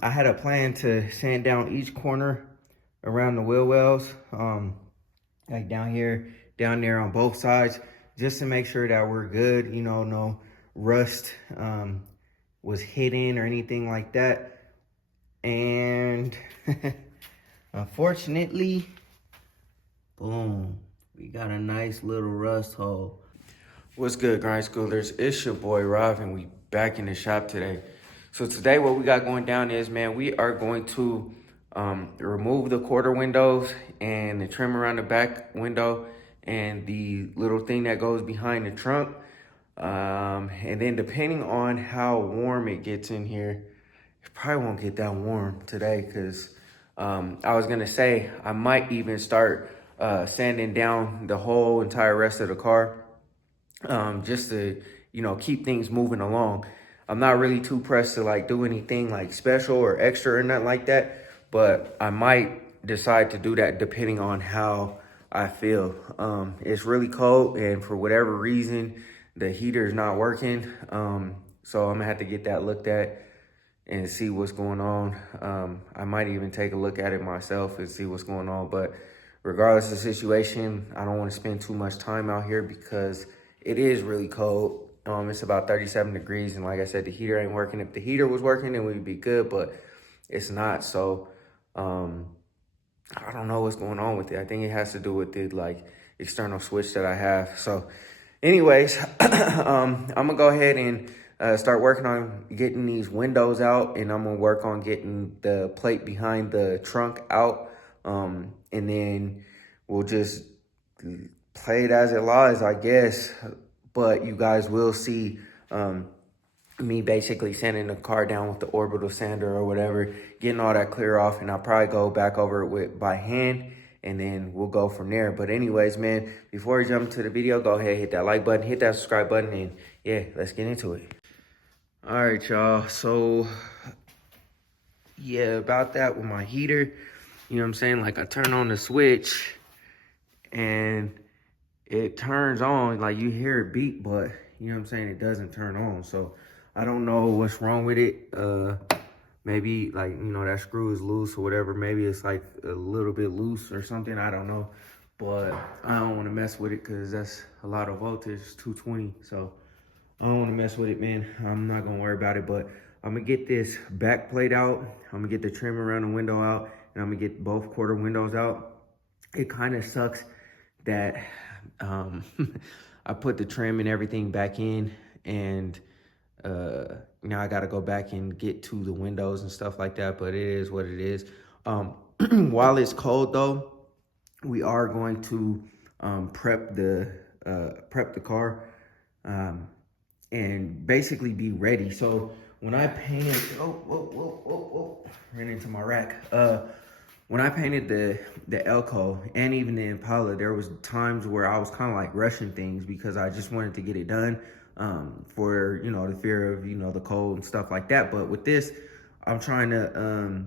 I had a plan to sand down each corner around the wheel wells, like down here, down there on both sides, just to make sure that we're good, you know, no rust was hidden or anything like that. And unfortunately, boom, we got a nice little rust hole. What's good, Grind Schoolers? It's your boy Rob, and we back in the shop today. So today what we got going down is, man, we are going to remove the quarter windows and the trim around the back window and the little thing that goes behind the trunk. And then depending on how warm it gets in here, it probably won't get that warm today because I was gonna say I might even start sanding down the whole entire rest of the car, just to, you know, keep things moving along. I'm not really too pressed to like do anything like special or extra or nothing like that, but I might decide to do that depending on how I feel. It's really cold, and for whatever reason, the heater is not working. So I'm gonna have to get that looked at and see what's going on. I might even take a look at it myself and see what's going on. But regardless of the situation, I don't want to spend too much time out here because it is really cold. It's about 37 degrees. And like I said, the heater ain't working. If the heater was working, then we'd be good, but it's not. So I don't know what's going on with it. I think it has to do with the like external switch that I have. So anyways, I'm gonna go ahead and start working on getting these windows out, and I'm gonna work on getting the plate behind the trunk out. And then we'll just play it as it lies, I guess. But you guys will see me basically sanding the car down with the orbital sander or whatever, getting all that clear off, and I'll probably go back over it by hand, and then we'll go from there. But anyways, man, before we jump into the video, go ahead, hit that like button, hit that subscribe button, and yeah, let's get into it. All right, y'all. So yeah, about that with my heater, you know what I'm saying? Like I turn on the switch and it turns on, like you hear it beep, but you know what I'm saying, it doesn't turn on. So I don't know what's wrong with it. Maybe like, you know, that screw is loose or whatever. Maybe it's like a little bit loose or something, I don't know. But I don't want to mess with it because that's a lot of voltage, 220. So I don't want to mess with it, man. I'm not gonna worry about it, but I'm gonna get this back plate out. I'm gonna get the trim around the window out, and I'm gonna get both quarter windows out. It kind of sucks that I put the trim and everything back in, and now I got to go back and get to the windows and stuff like that, but it is what it is. While it's cold though, we are going to prep the car and basically be ready. So when I painted, ran into my rack. When I painted the Elko and even the Impala, there was times where I was kind of like rushing things because I just wanted to get it done, for, you know, the fear of, you know, the cold and stuff like that. But with this, I'm trying to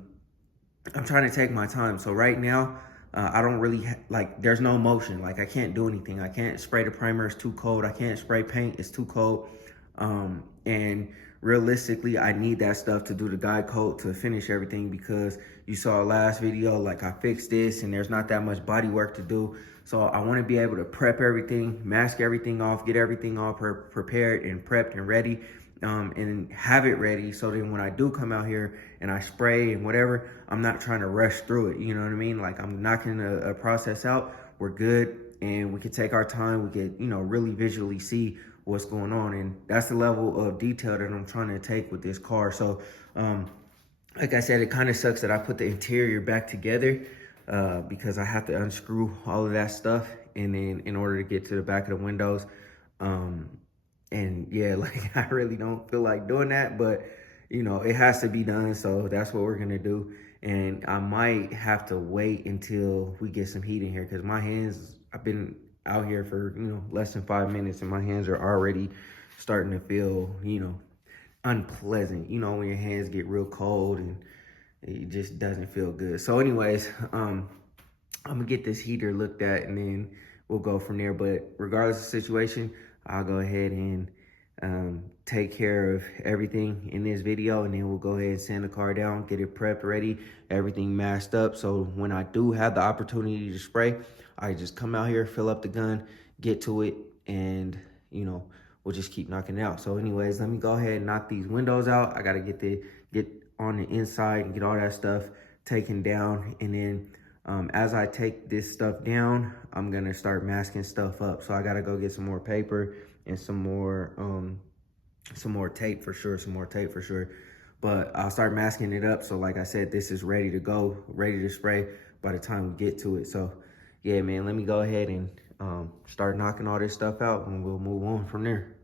take my time. So right now, I don't really like, there's no motion. Like I can't do anything. I can't spray the primer, it's too cold. I can't spray paint, it's too cold. And realistically, I need that stuff to do the guide coat to finish everything, because you saw last video, like I fixed this and there's not that much body work to do. So I want to be able to prep everything, mask everything off, get everything all prepared and prepped and ready, and have it ready. So then when I do come out here and I spray and whatever, I'm not trying to rush through it. You know what I mean? Like I'm knocking a process out. We're good. And we could take our time. We could, you know, really visually see what's going on. And that's the level of detail that I'm trying to take with this car. So, like I said, it kind of sucks that I put the interior back together, because I have to unscrew all of that stuff. And then in order to get to the back of the windows, and yeah, like I really don't feel like doing that, but you know, it has to be done. So that's what we're going to do. And I might have to wait until we get some heat in here, because my hands, I've been out here for, you know, less than 5 minutes and my hands are already starting to feel, you know, unpleasant. You know, when your hands get real cold and it just doesn't feel good. So anyways, I'm gonna get this heater looked at and then we'll go from there. But regardless of the situation, I'll go ahead and take care of everything in this video, and then we'll go ahead and sand the car down, get it prepped ready, everything masked up. So when I do have the opportunity to spray, I just come out here, fill up the gun, get to it, and you know, we'll just keep knocking it out. So anyways, let me go ahead and knock these windows out. I gotta get on the inside and get all that stuff taken down. And then as I take this stuff down, I'm gonna start masking stuff up. So I gotta go get some more paper and some more tape for sure, but I'll start masking it up. So like I said, this is ready to go, ready to spray by the time we get to it. So yeah, man, let me go ahead and start knocking all this stuff out, and we'll move on from there.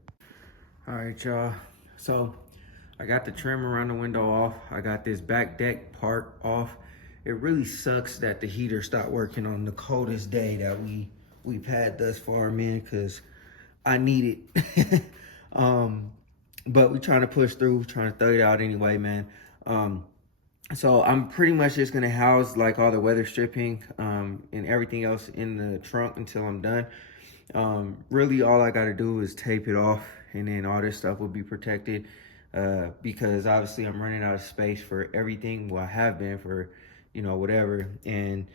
All right, y'all. So I got the trim around the window off. I got this back deck part off. It really sucks that the heater stopped working on the coldest day that we've had thus far, man, because I need it. But we're trying to push through, trying to throw it out anyway, man. So I'm pretty much just gonna house like all the weather stripping and everything else in the trunk until I'm done. Really all I gotta do is tape it off, and then all this stuff will be protected because obviously I'm running out of space for everything. Well, I have been for, you know, whatever. And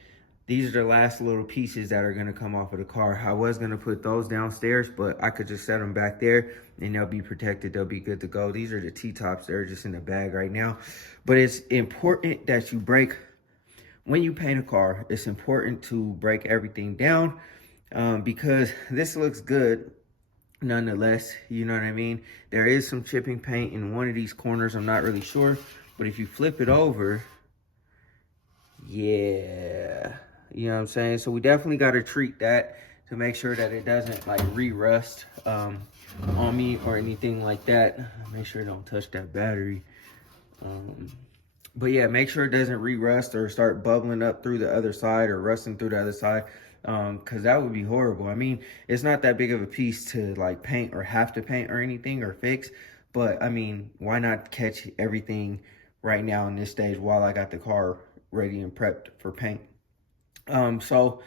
these are the last little pieces that are gonna come off of the car. I was gonna put those downstairs, but I could just set them back there and they'll be protected. They'll be good to go. These are the T-tops. They're just in the bag right now. But it's important that you break, when you paint a car, it's important to break everything down because this looks good nonetheless, you know what I mean? There is some chipping paint in one of these corners. I'm not really sure, but if you flip it over, yeah, you know what I'm saying? So we definitely got to treat that to make sure that it doesn't like re-rust on me or anything like that. Make sure it don't touch that battery. But yeah, make sure it doesn't re-rust or start bubbling up through the other side or rusting through the other side, because that would be horrible. I mean, it's not that big of a piece to like paint or have to paint or anything or fix, but I mean, why not catch everything right now in this stage while I got the car ready and prepped for paint? So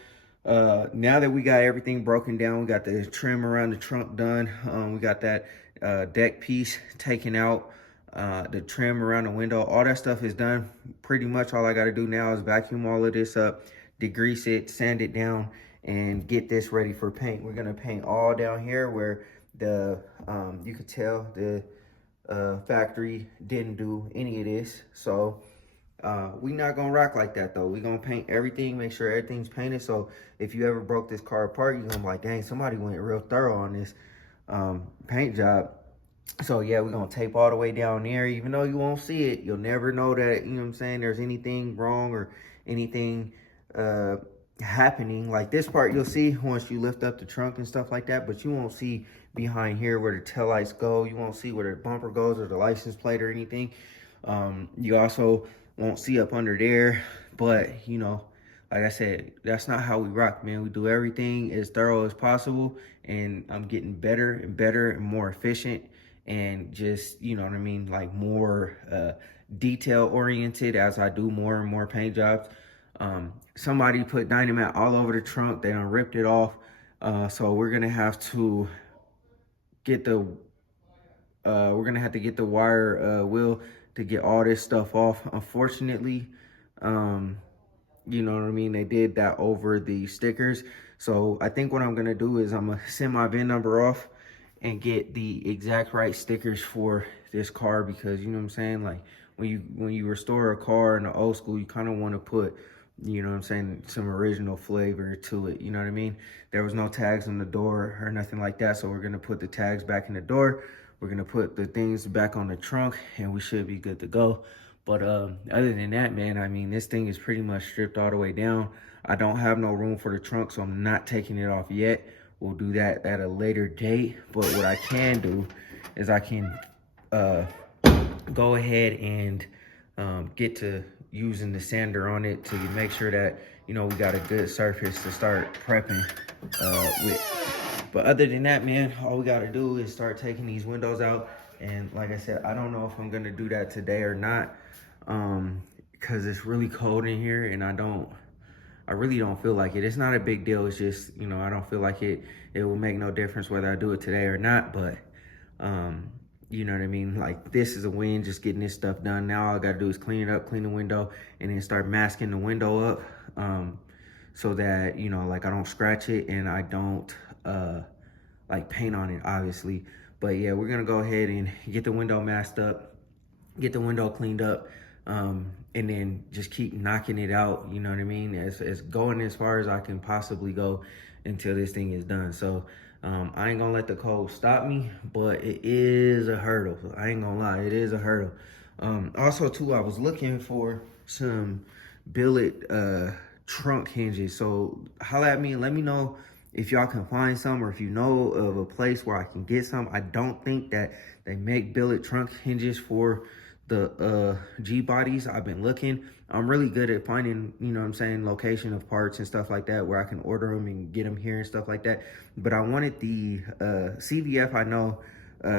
now that we got everything broken down, we got the trim around the trunk done, we got that deck piece taken out, the trim around the window, all that stuff is done. Pretty much all I got to do now is vacuum all of this up, degrease it, sand it down, and get this ready for paint. We're gonna paint all down here where the you could tell the factory didn't do any of this. So we not gonna rock like that though. We gonna paint everything, make sure everything's painted. So if you ever broke this car apart, you're gonna be like, dang, somebody went real thorough on this paint job. So yeah, we're gonna tape all the way down there. Even though you won't see it, you'll never know that, you know what I'm saying, there's anything wrong or anything happening. Like this part you'll see once you lift up the trunk and stuff like that, but you won't see behind here where the taillights go. You won't see where the bumper goes or the license plate or anything. You also won't see up under there. But you know, like I said, that's not how we rock, man. We do everything as thorough as possible, and I'm getting better and better and more efficient, and just, you know what I mean, like more detail oriented as I do more and more paint jobs. Somebody put Dynamat all over the trunk. They done ripped it off. So we're gonna have to get the wire wheel to get all this stuff off. Unfortunately, you know what I mean, they did that over the stickers. So I think what I'm gonna do is I'm gonna send my VIN number off and get the exact right stickers for this car, because you know what I'm saying, like when you restore a car in the old school, you kind of want to put, you know what I'm saying, some original flavor to it, you know what I mean? There was no tags on the door or nothing like that, so we're gonna put the tags back in the door, we're gonna put the things back on the trunk, and we should be good to go. But other than that, man, I mean, this thing is pretty much stripped all the way down. I don't have no room for the trunk, so I'm not taking it off yet. We'll do that at a later date. But what I can do is I can go ahead and get to using the sander on it to make sure that, you know, we got a good surface to start prepping with. But other than that, man, all we got to do is start taking these windows out. And like I said, I don't know if I'm going to do that today or not, because it's really cold in here, and I really don't feel like it. It's not a big deal. It's just, you know, I don't feel like it will make no difference whether I do it today or not. But You know what I mean? Like, this is a win, just getting this stuff done. Now all I gotta do is clean it up, clean the window, and then start masking the window up, so that, you know, like I don't scratch it and I don't like paint on it, obviously. But yeah, we're gonna go ahead and get the window masked up, get the window cleaned up, and then just keep knocking it out, you know what I mean? As going as far as I can possibly go until this thing is done. So I ain't gonna let the cold stop me, but it is a hurdle. I ain't gonna lie, it is a hurdle. Also too, I was looking for some billet trunk hinges. So holla at me and let me know if y'all can find some, or if you know of a place where I can get some. I don't think that they make billet trunk hinges for the Gbodys. I've been looking. I'm really good at finding, you know what I'm saying, location of parts and stuff like that, where I can order them and get them here and stuff like that. But I wanted the CVF. I know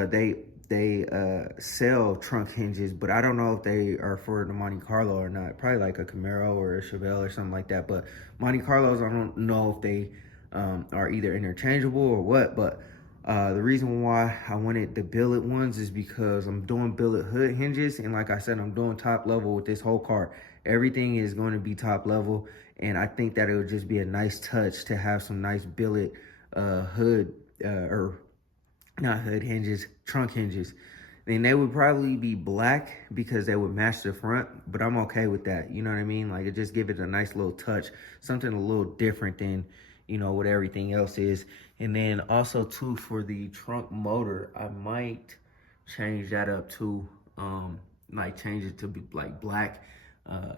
they sell trunk hinges, but I don't know if they are for the Monte Carlo or not. Probably like a Camaro or a Chevelle or something like that. But Monte Carlos, I don't know if they are either interchangeable or what. But the reason why I wanted the billet ones is because I'm doing billet hood hinges, and like I said, I'm doing top level with this whole car. Everything is going to be top level, and I think that it would just be a nice touch to have some nice billet hood or not hood hinges, trunk hinges. And they would probably be black because they would match the front, but I'm okay with that. You know what I mean? Like, it just give it a nice little touch, something a little different than, you know, what everything else is. And then also too, for the trunk motor, I might change that up too. Like change it to be like black.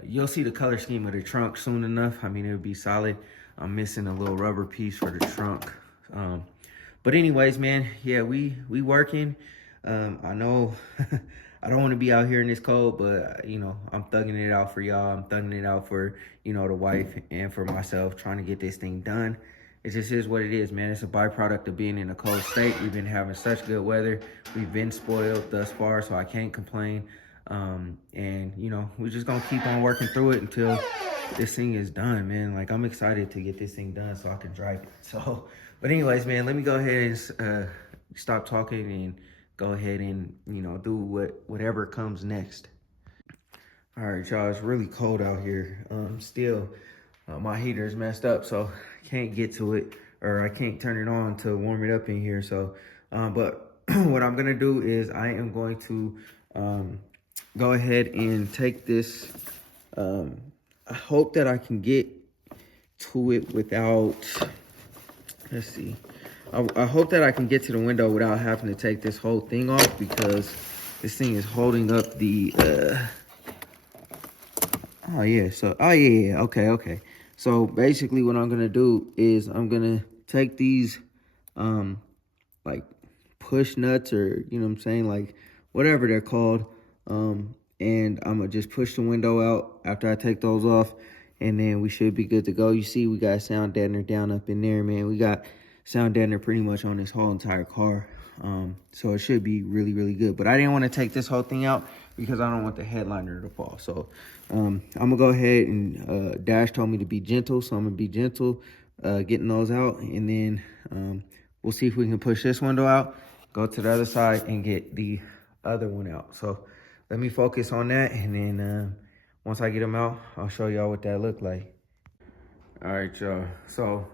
You'll see the color scheme of the trunk soon enough. I mean, it'll be solid. I'm missing a little rubber piece for the trunk. But anyways, man, yeah, we working. I know I don't want to be out here in this cold, but you know, I'm thugging it out for y'all. I'm thugging it out for, you know, the wife and for myself, trying to get this thing done. It just is what it is, man. It's a byproduct of being in a cold state. We've been having such good weather. We've been spoiled thus far, so I can't complain. And you know, we're just gonna keep on working through it until this thing is done, man. Like, I'm excited to get this thing done so I can drive it. So, but anyways, man, let me go ahead and stop talking and go ahead and, you know, do whatever comes next. All right, y'all, it's really cold out here. Still, my heater is messed up, so I can't get to it, or I can't turn it on to warm it up in here. So, but what I'm gonna do is I am going to go ahead and take this. I hope that I can get to it without, let's see. I hope that I can get to the window without having to take this whole thing off, because this thing is holding up the, oh yeah, so, oh yeah, okay. So basically what I'm gonna do is I'm gonna take these, like push nuts, or, you know what I'm saying, like whatever they're called, and I'm gonna just push the window out after I take those off, and then we should be good to go. You see, we got sound deadener down up in there, man. We got sound deadener pretty much on this whole entire car. So it should be really, really good. But I didn't want to take this whole thing out because I don't want the headliner to fall. So I'm gonna go ahead and Dash told me to be gentle, so I'm gonna be gentle getting those out, and then we'll see if we can push this window out, go to the other side, and get the other one out. So let me focus on that, and then once I get them out, I'll show y'all what that look like. All right, y'all. So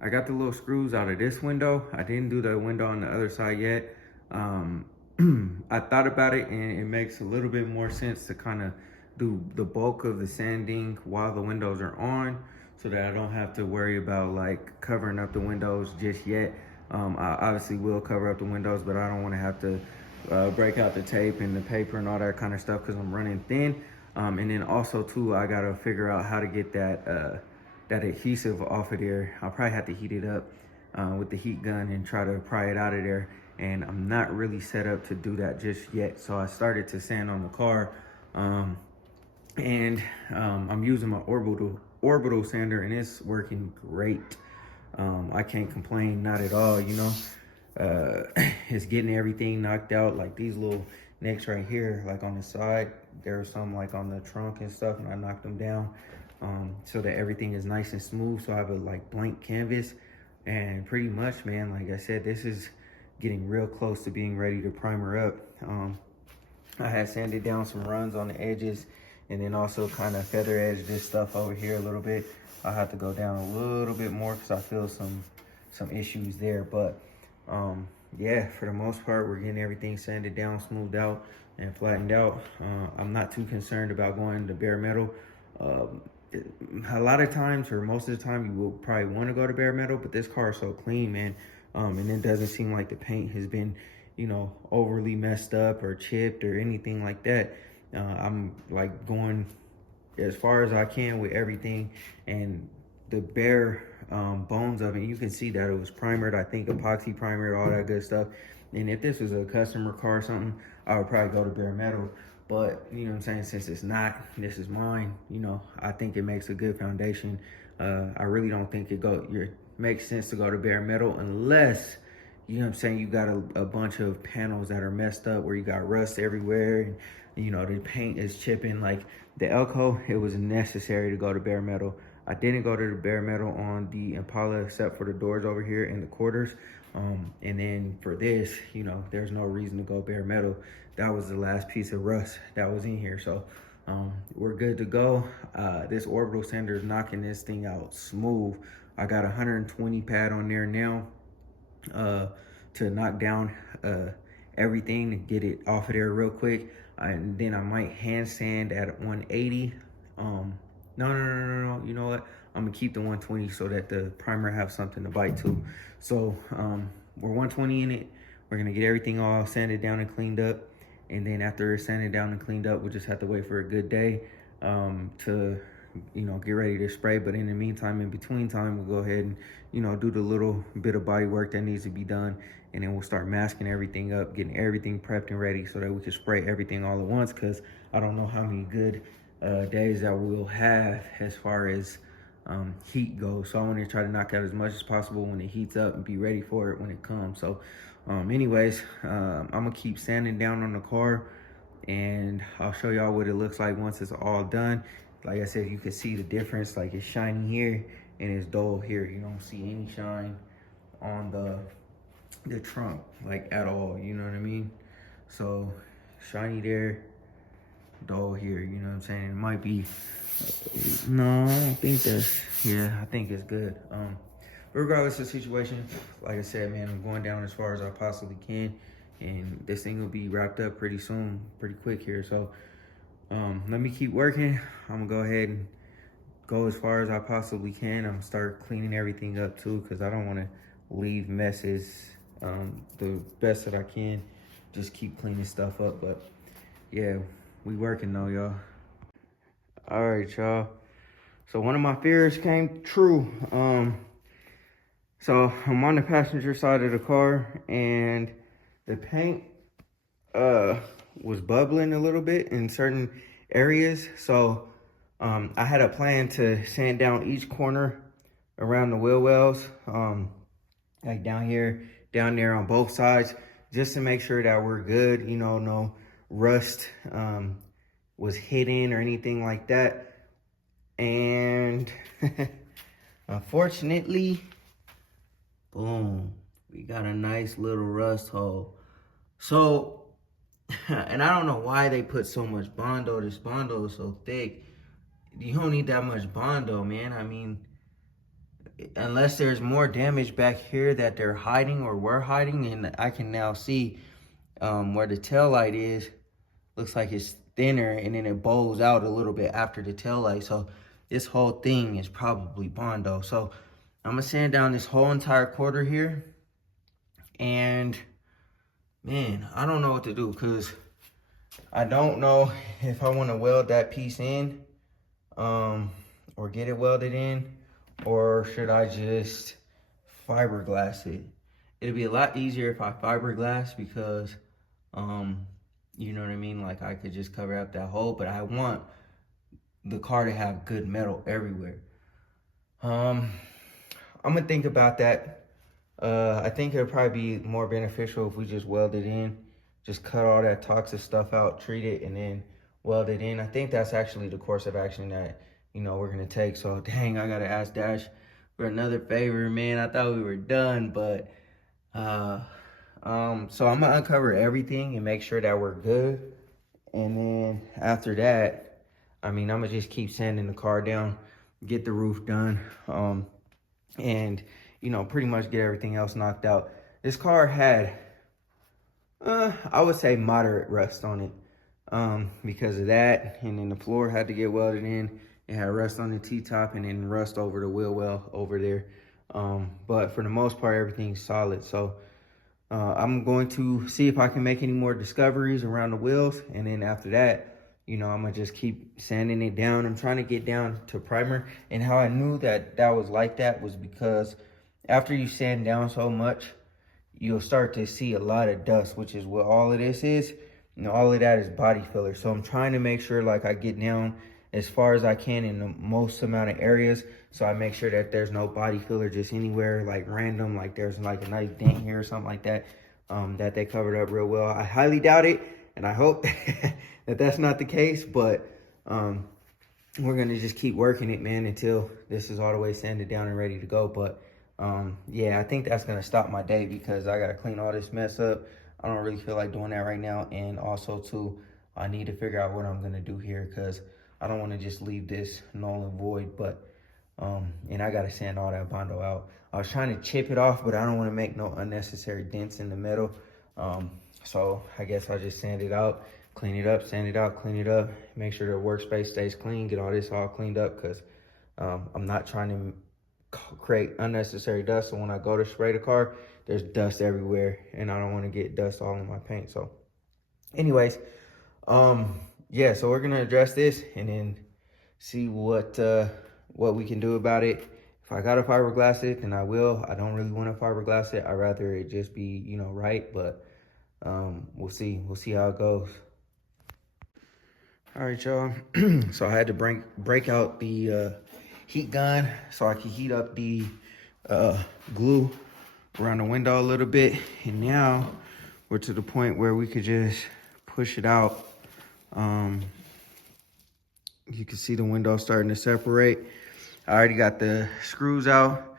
I got the little screws out of this window. I didn't do the window on the other side yet. I thought about it, and it makes a little bit more sense to kind of do the bulk of the sanding while the windows are on, so that I don't have to worry about like covering up the windows just yet. I obviously will cover up the windows, but I don't want to have to break out the tape and the paper and all that kind of stuff because I'm running thin. And then also too, I gotta figure out how to get that that adhesive off of there. I'll probably have to heat it up with the heat gun and try to pry it out of there. And I'm not really set up to do that just yet. So I started to sand on the car, and I'm using my orbital sander, and it's working great. I can't complain, not at all, you know. It's getting everything knocked out, like these little nicks right here, like on the side. There are some like on the trunk and stuff, and I knocked them down so that everything is nice and smooth. So I have a like blank canvas, and pretty much, man, like I said, this is getting real close to being ready to prime her up. I had sanded down some runs on the edges and then also kind of feather edge this stuff over here a little bit. I'll have to go down a little bit more because I feel some issues there. But yeah, for the most part, we're getting everything sanded down, smoothed out, and flattened out. I'm not too concerned about going to bare metal. A lot of times, or most of the time, you will probably want to go to bare metal, but this car is so clean, man. And it doesn't seem like the paint has been, you know, overly messed up or chipped or anything like that. I'm like going as far as I can with everything, and the bare bones of it, you can see that it was primered, I think epoxy primer, all that good stuff. And if this was a customer car or something, I would probably go to bare metal. But you know what I'm saying, since it's not, this is mine, you know, I think it makes a good foundation. I really don't think it makes sense to go to bare metal unless, you know what I'm saying, you got a bunch of panels that are messed up where you got rust everywhere and you know the paint is chipping. Like the Elko, it was necessary to go to bare metal. I didn't go to the bare metal on the Impala except for the doors over here and the quarters. And then for this, you know, there's no reason to go bare metal. That was the last piece of rust that was in here. So we're good to go. This orbital sander is knocking this thing out smooth. I got 120 pad on there now to knock down everything to get it off of there real quick. And then I might hand sand at 180. No, you know what? I'm gonna keep the 120 so that the primer have something to bite to. So we're 120 in it. We're gonna get everything all sanded down and cleaned up. And then after it's sanded down and cleaned up, we'll just have to wait for a good day to, you know, get ready to spray. But in the meantime, in between time, we'll go ahead and, you know, do the little bit of body work that needs to be done. And then we'll start masking everything up, getting everything prepped and ready so that we can spray everything all at once. Cause I don't know how many good days that we'll have as far as heat goes. So I want to try to knock out as much as possible when it heats up and be ready for it when it comes. So anyways, I'm gonna keep sanding down on the car and I'll show y'all what it looks like once it's all done. Like I said, you can see the difference. Like it's shiny here and it's dull here. You don't see any shine on the trunk like at all, you know what I mean? So shiny there, dull here, you know what I'm saying? It might be, no, I don't think that's, yeah, I think it's good. Regardless of the situation, like I said, man, I'm going down as far as I possibly can, and this thing will be wrapped up pretty soon, pretty quick here. So let me keep working. I'm gonna go ahead and go as far as I possibly can. I'm gonna start cleaning everything up too, because I don't want to leave messes. The best that I can, just keep cleaning stuff up. But yeah, we working though, y'all. All right, y'all. So one of my fears came true. So I'm on the passenger side of the car and the paint was bubbling a little bit in certain areas. So I had a plan to sand down each corner around the wheel wells, like down here, down there on both sides, just to make sure that we're good, you know, no rust was hidden or anything like that. And unfortunately, boom, we got a nice little rust hole. So, and I don't know why they put so much Bondo. This Bondo is so thick. You don't need that much Bondo, man. I mean, unless there's more damage back here that they're hiding or we're hiding. And I can now see where the tail light is. Looks like it's thinner and then it bows out a little bit after the tail light. So this whole thing is probably Bondo. So I'm gonna sand down this whole entire quarter here. And man, I don't know what to do, because I don't know if I want to weld that piece in or get it welded in, or should I just fiberglass it? It'd be a lot easier if I fiberglass, because you know what I mean, like I could just cover up that hole, but I want the car to have good metal everywhere. I'm gonna think about that. I think it'll probably be more beneficial if we just weld it in, just cut all that toxic stuff out, treat it, and then weld it in. I think that's actually the course of action that, you know, we're gonna take. So dang, I gotta ask Dash for another favor, man. I thought we were done, but So I'm gonna uncover everything and make sure that we're good. And then after that, I mean, I'm gonna just keep sanding the car down, get the roof done, and you know, pretty much get everything else knocked out. This car had, I would say moderate rust on it, because of that. And then the floor had to get welded in. It had rust on the T-top and then rust over the wheel well over there. But for the most part, everything's solid. So I'm going to see if I can make any more discoveries around the wheels. And then after that, you know, I'm gonna just keep sanding it down. I'm trying to get down to primer. And how I knew that that was like that was because after you sand down so much, you'll start to see a lot of dust, which is what all of this is. You know, all of that is body filler. So I'm trying to make sure like I get down as far as I can in the most amount of areas. So I make sure that there's no body filler just anywhere like random, like there's like a nice dent here or something like that, that they covered up real well. I highly doubt it, and I hope that that's not the case, but we're gonna just keep working it, man, until this is all the way sanded down and ready to go. But yeah, I think that's gonna stop my day because I gotta clean all this mess up. I don't really feel like doing that right now. And also too, I need to figure out what I'm gonna do here because I don't want to just leave this null and void. But and I gotta sand all that Bondo out. I was trying to chip it off, but I don't want to make no unnecessary dents in the metal. So I guess I'll just sand it out, clean it up, sand it out, clean it up, make sure the workspace stays clean, get all this all cleaned up, because I'm not trying to create unnecessary dust. So when I go to spray the car, there's dust everywhere, and I don't want to get dust all in my paint. So anyways, yeah, so we're gonna address this and then see what we can do about it. If I gotta fiberglass it, then I will. I don't really want to fiberglass it. I'd rather it just be, you know, right. But we'll see how it goes. All right, y'all. So I had to break out the heat gun so I can heat up the glue around the window a little bit. And now we're to the point where we could just push it out. You can see the window starting to separate. I already got the screws out.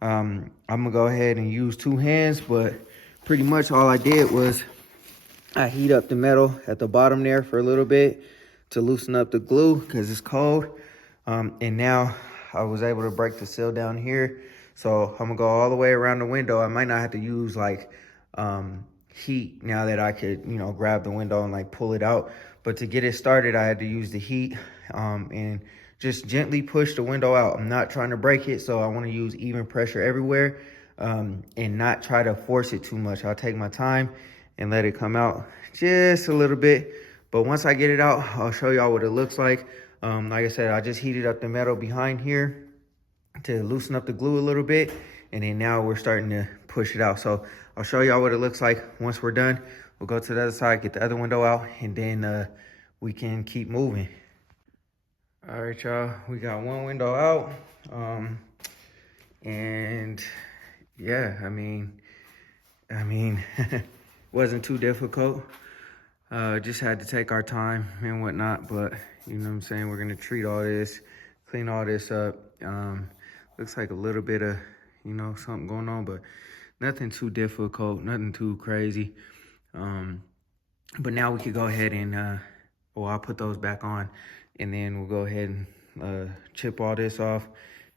I'm gonna go ahead and use 2 hands, but pretty much all I did was I heat up the metal at the bottom there for a little bit to loosen up the glue because it's cold. And now I was able to break the seal down here. So I'm gonna go all the way around the window. I might not have to use like heat now that I could, you know, grab the window and like pull it out. But to get it started, I had to use the heat and just gently push the window out. I'm not trying to break it, so I want to use even pressure everywhere and not try to force it too much. I'll take my time and let it come out just a little bit. But once I get it out, I'll show y'all what it looks like. Like I said, I just heated up the metal behind here to loosen up the glue a little bit. And then now we're starting to push it out. So I'll show y'all what it looks like once we're done. We'll go to the other side, get the other window out, and then we can keep moving. All right, y'all, we got one window out. And yeah, I mean, wasn't too difficult. Just had to take our time and whatnot, but you know what I'm saying? We're gonna treat all this, clean all this up. Looks like a little bit of, you know, something going on, but nothing too difficult, nothing too crazy. But now we could go ahead and, well, I'll put those back on, and then we'll go ahead and chip all this off,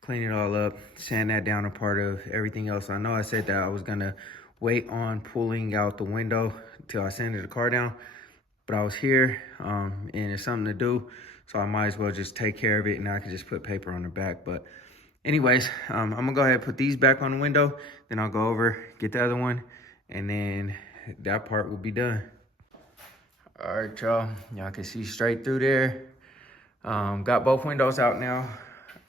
clean it all up, sand that down a part of everything else. I know I said that I was gonna wait on pulling out the window till I sanded the car down, but I was here and it's something to do, so I might as well just take care of it, and I can just put paper on the back. But anyways, I'm gonna go ahead and put these back on the window, then I'll go over, get the other one, and then that part will be done. All right, y'all can see straight through there. Got both windows out now.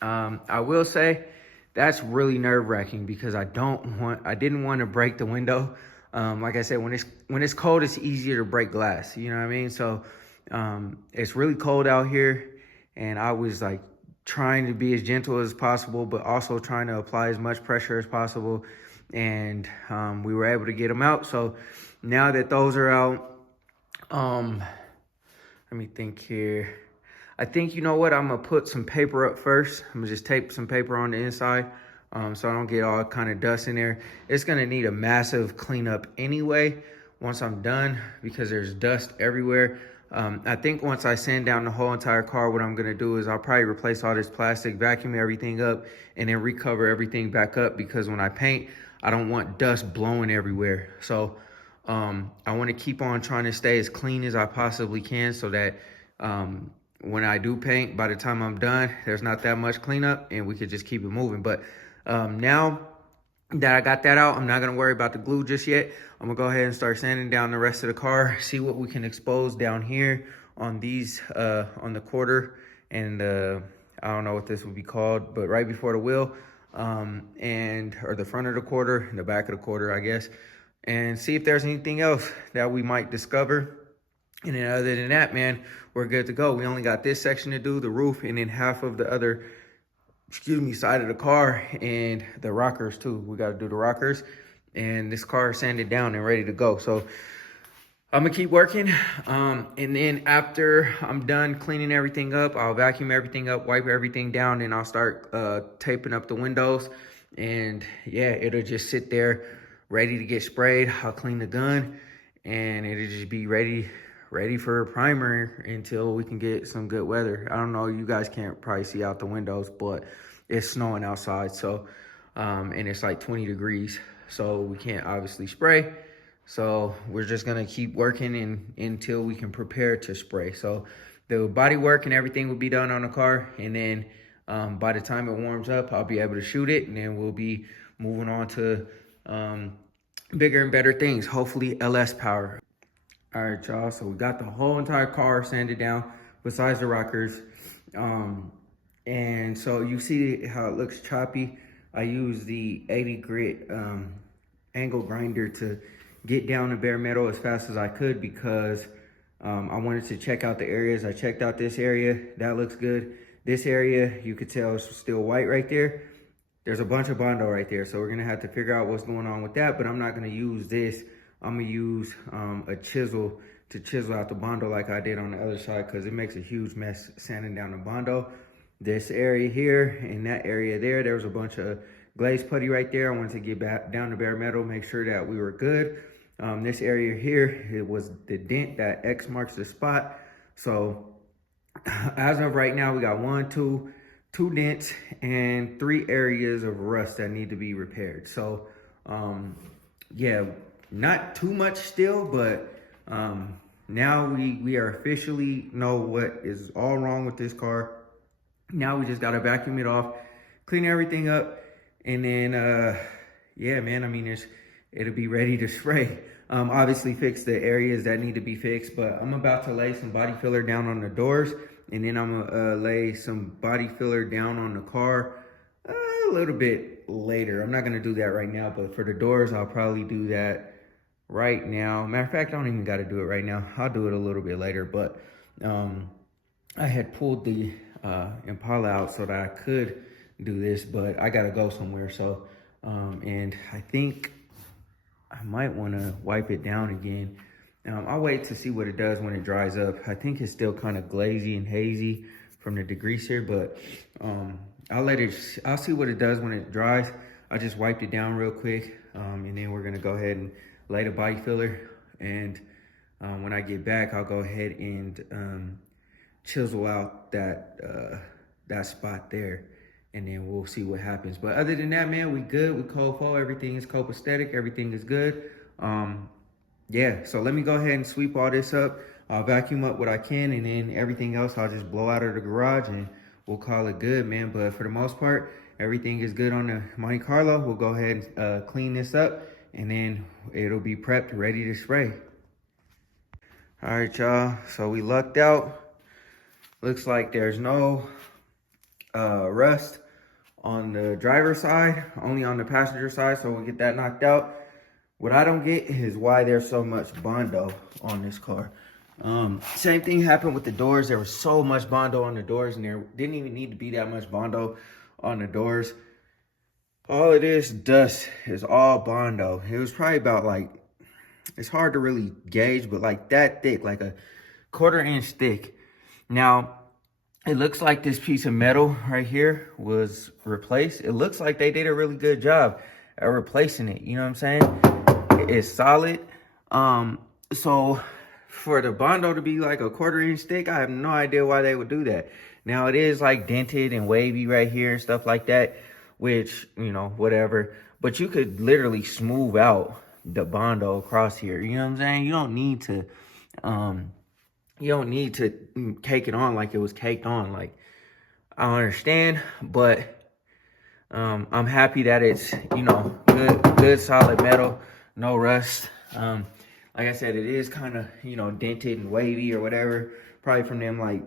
I will say that's really nerve-wracking because I didn't want to break the window. Like I said, when it's cold, it's easier to break glass, you know what I mean? So it's really cold out here, and I was like trying to be as gentle as possible, but also trying to apply as much pressure as possible. And we were able to get them out. So now that those are out, let me think here. I think, you know what, I'm gonna put some paper up first. I'm gonna just tape some paper on the inside so I don't get all kind of dust in there. It's gonna need a massive cleanup anyway once I'm done, because there's dust everywhere. I think once I sand down the whole entire car, what I'm gonna do is I'll probably replace all this plastic, vacuum everything up, and then recover everything back up, because when I paint, I don't want dust blowing everywhere. So I want to keep on trying to stay as clean as I possibly can, so that when I do paint, by the time I'm done, there's not that much cleanup and we could just keep it moving. But now that I got that out, I'm not gonna worry about the glue just yet. I'm gonna go ahead and start sanding down the rest of the car, see what we can expose down here on these, on the quarter, and I don't know what this would be called, but right before the wheel, or the front of the quarter and the back of the quarter, I guess, and see if there's anything else that we might discover. And then other than that, man, we're good to go. We only got this section to do, the roof, and then half of the other, side of the car, and the rockers too. We got to do the rockers, and this car is sanded down and ready to go. So I'm gonna keep working, and then after I'm done cleaning everything up, I'll vacuum everything up, wipe everything down, and I'll start taping up the windows. And yeah, it'll just sit there ready to get sprayed. I'll clean the gun, and it'll just be ready for a primer until we can get some good weather. I don't know, you guys can't probably see out the windows, but it's snowing outside. So and it's like 20 degrees, so we can't obviously spray. So we're just gonna keep working until we can prepare to spray. So the body work and everything will be done on the car, and then by the time it warms up, I'll be able to shoot it, and then we'll be moving on to bigger and better things, hopefully LS power. All right, y'all, so we got the whole entire car sanded down besides the rockers. And so you see how it looks choppy. I use the 80 grit angle grinder to get down the bare metal as fast as I could, because I wanted to check out the areas. I checked out this area, that looks good. This area, you could tell it's still white right there. There's a bunch of Bondo right there, so we're gonna have to figure out what's going on with that, but I'm not gonna use this. I'm gonna use a chisel to chisel out the Bondo like I did on the other side, because it makes a huge mess sanding down the Bondo. This area here and that area there was a bunch of glazed putty right there. I wanted to get back down to bare metal, make sure that we were good. This area here, it was the dent, that X marks the spot. So as of right now, we got two dents and 3 areas of rust that need to be repaired. So yeah, not too much still, but now we are officially know what is all wrong with this car. Now we just gotta vacuum it off, clean everything up, and then yeah, man, I mean, it'll be ready to spray. Obviously fix the areas that need to be fixed, but I'm about to lay some body filler down on the doors, and then I'm gonna lay some body filler down on the car a little bit later. I'm not gonna do that right now, but for the doors, I'll probably do that right now. Matter of fact, I don't even gotta do it right now. I'll do it a little bit later, but I had pulled the Impala out so that I could do this, but I gotta go somewhere. So, and I think I might wanna wipe it down again. I'll wait to see what it does when it dries up. I think it's still kind of glazy and hazy from the degreaser, but I'll see what it does when it dries. I just wiped it down real quick, and then we're gonna go ahead and lay the body filler. And when I get back, I'll go ahead and chisel out that spot there, and then we'll see what happens. But other than that, man, we good. We copacetic. Everything is copacetic. Everything is good. Yeah, so let me go ahead and sweep all this up. I'll vacuum up what I can, and then everything else I'll just blow out of the garage, and we'll call it good, man. But for the most part, everything is good on the Monte Carlo. We'll go ahead and clean this up, and then it'll be prepped, ready to spray. All right, y'all, so we lucked out. Looks like there's no rust on the driver's side, only on the passenger side, so we'll get that knocked out. What I don't get is why there's so much Bondo on this car. Same thing happened with the doors. There was so much Bondo on the doors, and there didn't even need to be that much Bondo on the doors. All it is, dust, is all Bondo. It was probably about, like, it's hard to really gauge, but like that thick, like a 1/4 inch thick. Now, it looks like this piece of metal right here was replaced. It looks like they did a really good job at replacing it. You know what I'm saying? It's solid. So for the Bondo to be like a 1/4 inch thick, I have no idea why they would do that. Now it is like dented and wavy right here and stuff like that, which, you know, whatever. But you could literally smooth out the Bondo across here. You know what I'm saying? You don't need to, cake it on like it was caked on. Like, I don't understand, but I'm happy that it's, you know, good solid metal, no rust. Like I said, it is kind of, you know, dented and wavy or whatever, probably from them like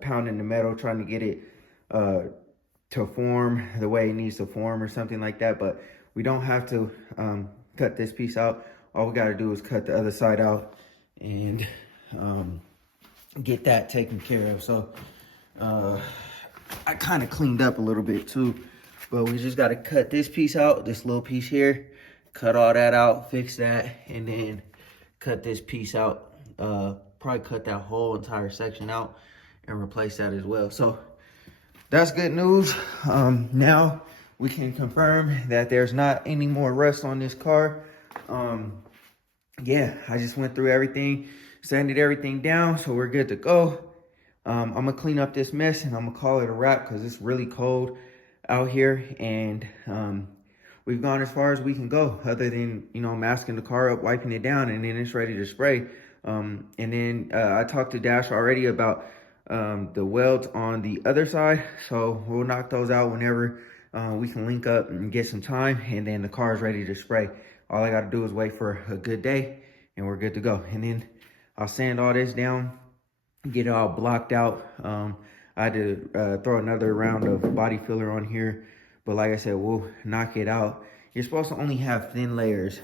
pounding the metal, trying to get it to form the way it needs to form or something like that. But we don't have to cut this piece out. All we got to do is cut the other side out and get that taken care of. So I kind of cleaned up a little bit too, but we just got to cut this piece out, this little piece here, cut all that out, fix that, and then cut this piece out. Probably cut that whole entire section out and replace that as well. So that's good news. Now we can confirm that there's not any more rust on this car. Yeah, I just went through everything, sanded everything down, so we're good to go. I'm gonna clean up this mess and I'm gonna call it a wrap because it's really cold out here, and we've gone as far as we can go, other than, you know, masking the car up, wiping it down, and then it's ready to spray. And then I talked to Dash already about the welds on the other side, so we'll knock those out whenever we can link up and get some time, and then the car is ready to spray. All I got to do is wait for a good day and we're good to go. And then I'll sand all this down, get it all blocked out. I had to throw another round of body filler on here, but like I said, we'll knock it out. You're supposed to only have thin layers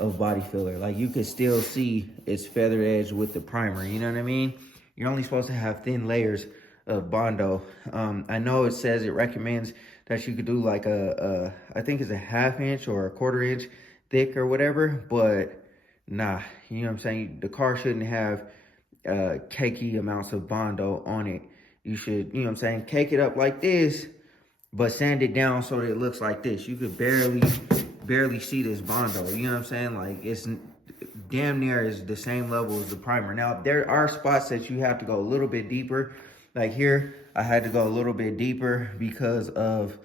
of body filler. Like, you could still see its feather edge with the primer, you know what I mean? You're only supposed to have thin layers of Bondo. I know it says it recommends that you could do like I think it's a 1/2 inch or a 1/4 inch thick or whatever, but nah, you know what I'm saying? The car shouldn't have cakey amounts of Bondo on it. You should, you know what I'm saying, cake it up like this, but sand it down so that it looks like this. You could barely see this Bondo, you know what I'm saying? Like, it's damn near is the same level as the primer. Now, there are spots that you have to go a little bit deeper. Like here, I had to go a little bit deeper because of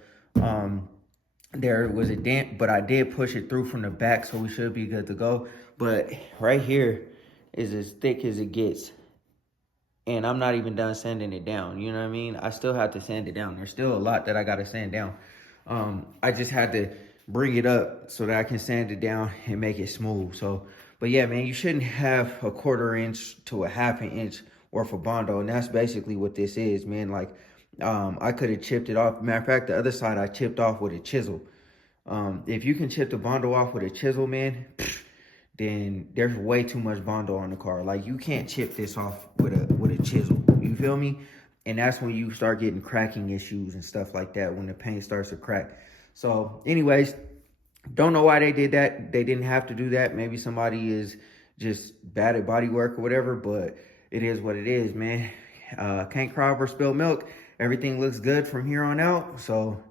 there was a dent, but I did push it through from the back, so we should be good to go. But right here is as thick as it gets, and I'm not even done sanding it down, you know what I mean? I still have to sand it down. There's still a lot that I got to sand down. I just had to bring it up so that I can sand it down and make it smooth. So, but yeah, man, you shouldn't have a 1/4 inch to a 1/2 inch worth of Bondo, and that's basically what this is, man. Like, I could have chipped it off. Matter of fact, the other side I chipped off with a chisel. If you can chip the Bondo off with a chisel, man, then there's way too much Bondo on the car. Like, you can't chip this off with a chisel. You feel me? And that's when you start getting cracking issues and stuff like that, when the paint starts to crack. So anyways, don't know why they did that. They didn't have to do that. Maybe somebody is just bad at body work or whatever, but it is what it is, man. Can't cry over spilled milk. Everything looks good from here on out. So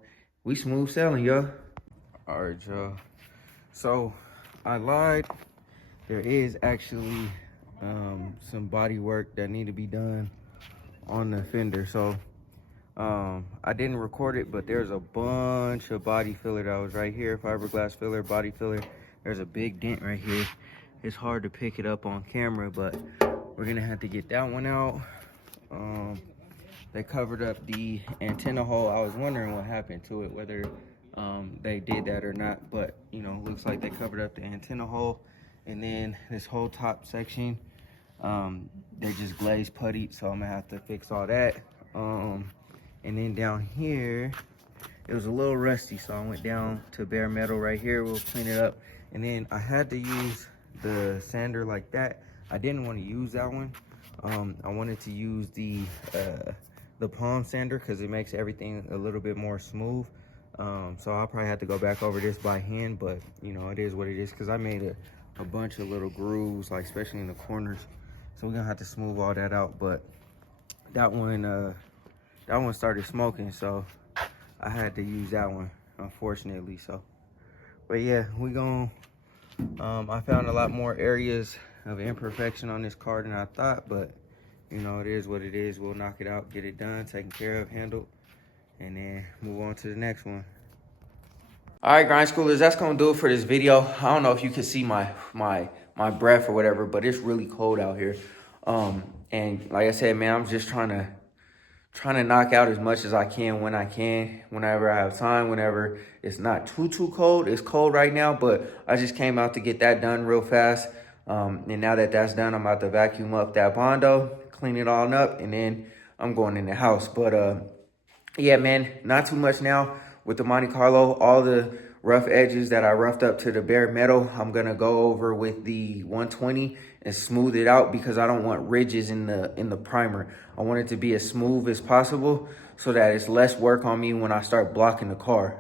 we smooth sailing, yo. All right, y'all. So I lied. There is actually some body work that need to be done on the fender. So I didn't record it, but there's a bunch of body filler that was right here. Fiberglass filler, body filler. There's a big dent right here. It's hard to pick it up on camera, but we're gonna have to get that one out. They covered up the antenna hole. I was wondering what happened to it, whether they did that or not, but you know, looks like they covered up the antenna hole. And then this whole top section, they just glazed putty, so I'm gonna have to fix all that. And then down here, it was a little rusty, so I went down to bare metal right here. We'll clean it up. And then I had to use the sander like that. I didn't want to use that one. I wanted to use the palm sander because it makes everything a little bit more smooth. So I'll probably have to go back over this by hand, but you know, it is what it is, because I made a bunch of little grooves, like especially in the corners. So we're gonna have to smooth all that out. But that one that one started smoking, so I had to use that one, unfortunately. So, but yeah, we gon' I found a lot more areas of imperfection on this car than I thought, but you know, it is what it is. We'll knock it out, get it done, taken care of, handled, and then move on to the next one. All right, grind schoolers, that's gonna do it for this video. I don't know if you can see my breath or whatever, but it's really cold out here. And like I said, man, I'm just trying to knock out as much as I can when I can, whenever I have time, whenever it's not too cold. It's cold right now, but I just came out to get that done real fast. And now that that's done, I'm about to vacuum up that Bondo, clean it all up, and then I'm going in the house. But yeah, man, not too much now with the Monte Carlo. All the rough edges that I roughed up to the bare metal, I'm gonna go over with the 120 and smooth it out, because I don't want ridges in the primer. I want it to be as smooth as possible so that it's less work on me when I start blocking the car.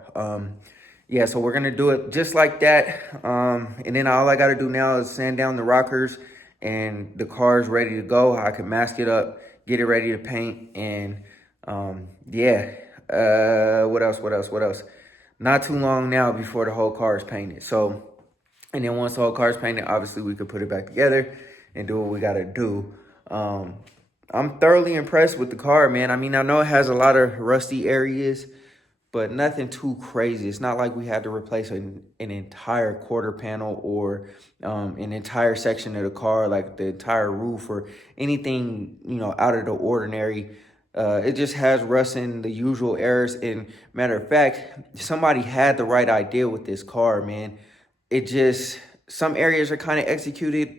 Yeah, so we're gonna do it just like that. And then all I gotta do now is sand down the rockers, and the car's ready to go. I can mask it up, get it ready to paint, and yeah. What else? Not too long now before the whole car is painted. So, and then once the whole car is painted, obviously we could put it back together and do what we gotta do. I'm thoroughly impressed with the car, man. I mean, I know it has a lot of rusty areas, but nothing too crazy. It's not like we had to replace an entire quarter panel or an entire section of the car, like the entire roof or anything, you know, out of the ordinary. It just has rust in the usual errors. And matter of fact, somebody had the right idea with this car, man. It just, some areas are kind of executed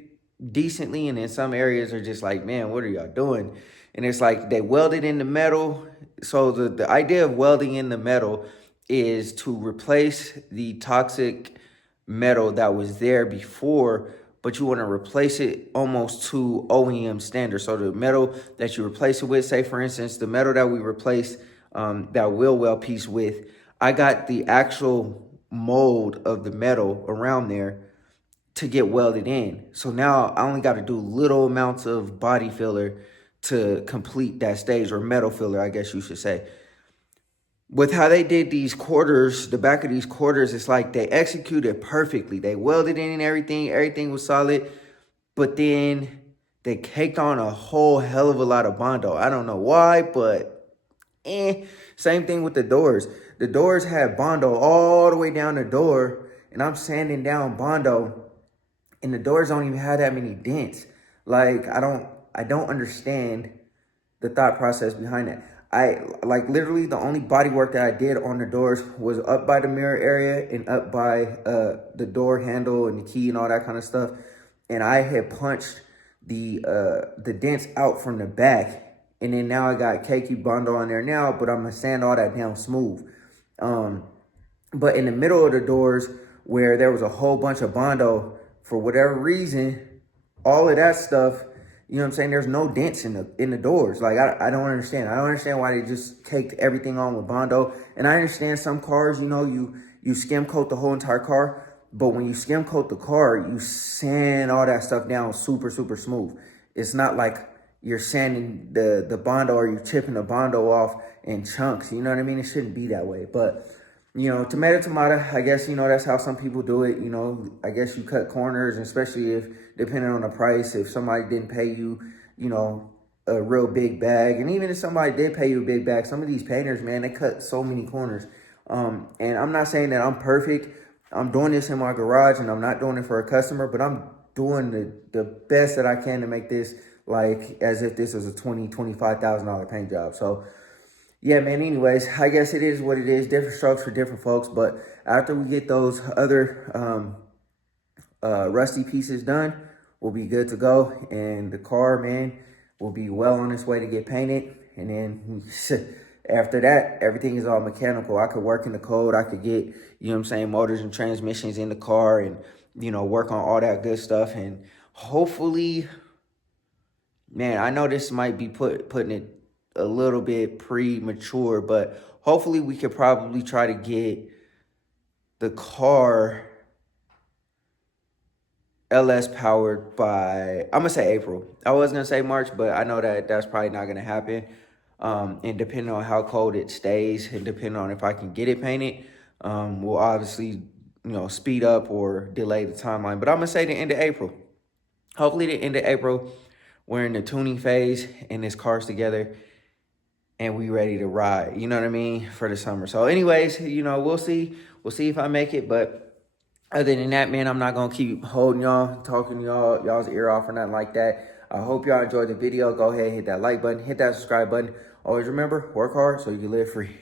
decently, and then some areas are just like, man, what are y'all doing? And it's like they welded in the metal. So the idea of welding in the metal is to replace the toxic metal that was there before, but you want to replace it almost to OEM standard. So the metal that you replace it with, say for instance, the metal that we replaced that wheel well piece with, I got the actual mold of the metal around there to get welded in. So now I only got to do little amounts of body filler to complete that stage, or metal filler, I guess you should say. With how they did these quarters, the back of these quarters, it's like they executed perfectly. They welded in and everything was solid, but then they caked on a whole hell of a lot of Bondo. I don't know why, but same thing with the doors. The doors had Bondo all the way down the door, and I'm sanding down Bondo, and the doors don't even have that many dents. Like, I don't understand the thought process behind that. I like literally the only body work that I did on the doors was up by the mirror area and up by the door handle and the key and all that kind of stuff. And I had punched the dents out from the back. And then now I got cakey Bondo on there now, but I'm gonna sand all that down smooth. But in the middle of the doors where there was a whole bunch of Bondo, for whatever reason, all of that stuff, you know what I'm saying, there's no dents in the doors. Like, I don't understand. I don't understand why they just caked everything on with Bondo. And I understand some cars, you know, you skim coat the whole entire car. But when you skim coat the car, you sand all that stuff down super smooth. It's not like you're sanding the Bondo or you're chipping the Bondo off in chunks. You know what I mean? It shouldn't be that way. But, you know, tomato, I guess, you know, that's how some people do it. You know, I guess you cut corners, especially if, depending on the price, if somebody didn't pay you, you know, a real big bag. And even if somebody did pay you a big bag, some of these painters, man, they cut so many corners. And I'm not saying that I'm perfect. I'm doing this in my garage and I'm not doing it for a customer, but I'm doing the best that I can to make this like as if this was a $20,000-$25,000 paint job. So, yeah, man, anyways, I guess it is what it is. Different strokes for different folks. But after we get those other rusty pieces done, we'll be good to go. And the car, man, will be well on its way to get painted. And then after that, everything is all mechanical. I could work in the code. I could get, you know what I'm saying, motors and transmissions in the car and, you know, work on all that good stuff. And hopefully, man, I know this might be putting it a little bit premature, but hopefully we could probably try to get the car LS powered by, I'm gonna say April. I was gonna say March, but I know that that's probably not gonna happen. And depending on how cold it stays and depending on if I can get it painted, we'll obviously, speed up or delay the timeline. But I'm going to say the end of April. Hopefully the end of April, we're in the tuning phase and this car's together and we ready to ride, you know what I mean, for the summer. So anyways, we'll see. We'll see if I make it. But other than that, man, I'm not going to keep holding y'all, talking y'all's ear off or nothing like that. I hope y'all enjoyed the video. Go ahead, hit that like button, hit that subscribe button. Always remember, work hard so you can live free.